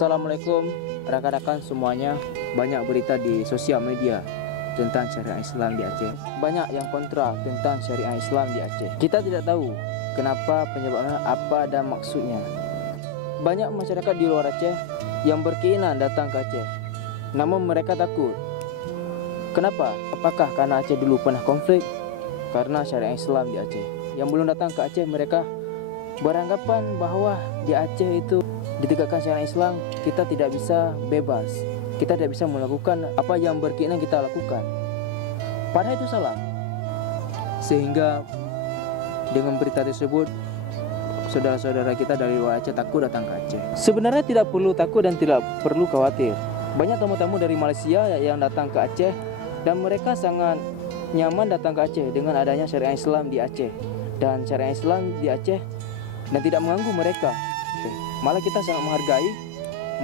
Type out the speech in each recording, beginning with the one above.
Assalamualaikum rekan-rekan semuanya. Banyak berita di sosial media tentang syariat Islam di Aceh. Banyak yang kontra tentang syariat Islam di Aceh. Kita tidak tahu kenapa, penyebabnya apa dan maksudnya. Banyak masyarakat di luar Aceh yang berkeinginan datang ke Aceh, namun mereka takut. Kenapa? Apakah karena Aceh dulu pernah konflik? Karena syariat Islam di Aceh. Yang belum datang ke Aceh, mereka beranggapan bahwa di Aceh itu ditegakkan syariat Islam, kita tidak bisa bebas, kita tidak bisa melakukan apa yang berkeinginan kita lakukan. Padahal itu salah. Sehingga dengan berita tersebut, saudara-saudara kita dari luar Aceh takut datang ke Aceh. Sebenarnya tidak perlu takut dan tidak perlu khawatir. Banyak tamu-tamu dari Malaysia yang datang ke Aceh dan mereka sangat nyaman datang ke Aceh dengan adanya syariat Islam di Aceh. Dan syariat Islam di Aceh dan tidak mengganggu mereka. Malah kita sangat menghargai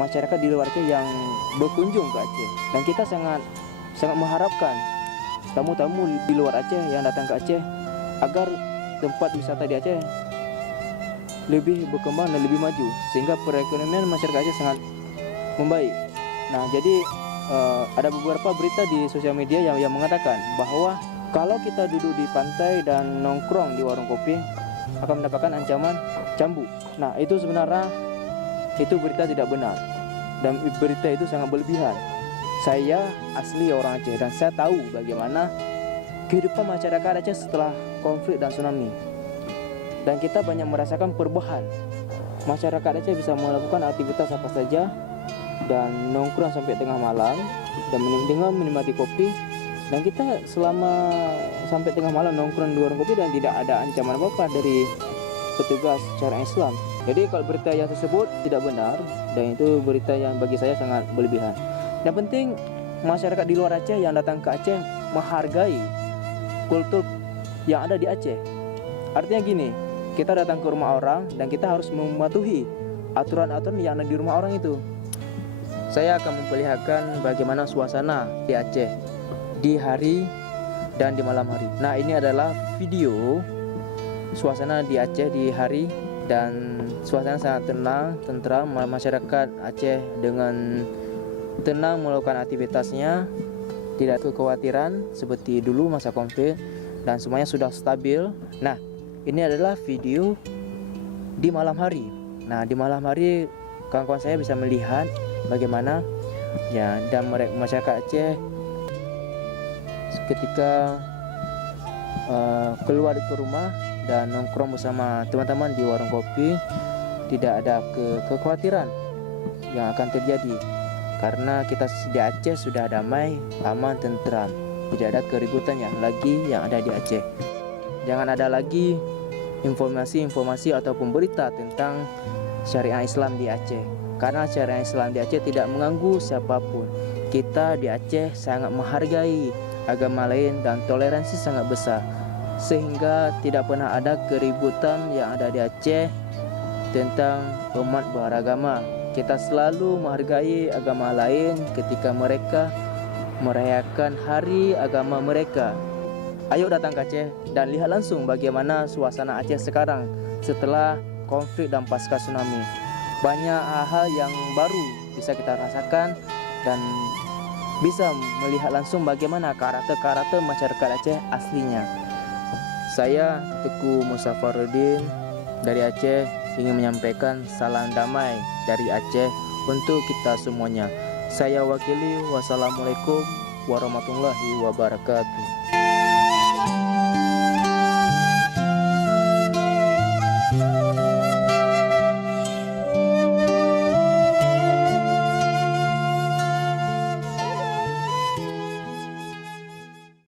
masyarakat di luar Aceh yang berkunjung ke Aceh, dan kita sangat mengharapkan tamu-tamu di luar Aceh yang datang ke Aceh agar tempat wisata di Aceh lebih berkembang dan lebih maju, sehingga perekonomian masyarakat Aceh sangat membaik. Nah, jadi ada beberapa berita di sosial media yang mengatakan bahwa kalau kita duduk di pantai dan nongkrong di warung kopi akan mendapatkan ancaman cambuk. Nah, itu sebenarnya itu berita tidak benar, dan berita itu sangat berlebihan. Saya asli orang Aceh dan saya tahu bagaimana kehidupan masyarakat Aceh setelah konflik dan tsunami. Dan kita banyak merasakan perubahan. Masyarakat Aceh bisa melakukan aktivitas apa saja dan nongkrong sampai tengah malam dan dengan menikmati kopi. Dan kita selama sampai tengah malam nongkrong di warung kopi dan tidak ada ancaman apa-apa dari petugas syariat Islam. Jadi kalau berita yang tersebut tidak benar, dan itu berita yang bagi saya sangat berlebihan. Yang penting masyarakat di luar Aceh yang datang ke Aceh menghargai kultur yang ada di Aceh. Artinya gini, kita datang ke rumah orang dan kita harus mematuhi aturan-aturan yang ada di rumah orang itu. Saya akan memperlihatkan bagaimana suasana di Aceh di hari dan di malam hari. Nah, ini adalah video suasana di Aceh di hari, dan suasana sangat tenang, tentram. Masyarakat Aceh dengan tenang melakukan aktivitasnya, tidak kekhawatiran seperti dulu masa konflik, dan semuanya sudah stabil. Nah, ini adalah video di malam hari. Nah, di malam hari kawan-kawan saya bisa melihat bagaimana ya, dan masyarakat Aceh ketika keluar ke rumah dan nongkrong bersama teman-teman di warung kopi, tidak ada kekhawatiran yang akan terjadi, karena kita di Aceh sudah damai, aman, tentram, tidak ada keributan yang ada di Aceh. Jangan ada lagi informasi ataupun berita tentang syariat Islam di Aceh, karena syariat Islam di Aceh tidak mengganggu siapapun. Kita di Aceh sangat menghargai agama lain dan toleransi sangat besar, sehingga tidak pernah ada keributan yang ada di Aceh tentang umat beragama. Kita selalu menghargai agama lain ketika mereka merayakan hari agama mereka. Ayo datang ke Aceh dan lihat langsung bagaimana suasana Aceh sekarang setelah konflik dan pasca tsunami. Banyak hal yang baru bisa kita rasakan dan bisa melihat langsung bagaimana karakter masyarakat Aceh aslinya. Saya Teguh Musaffarudin dari Aceh ingin menyampaikan salam damai dari Aceh untuk kita semuanya. Saya wakili. Wassalamualaikum warahmatullahi wabarakatuh.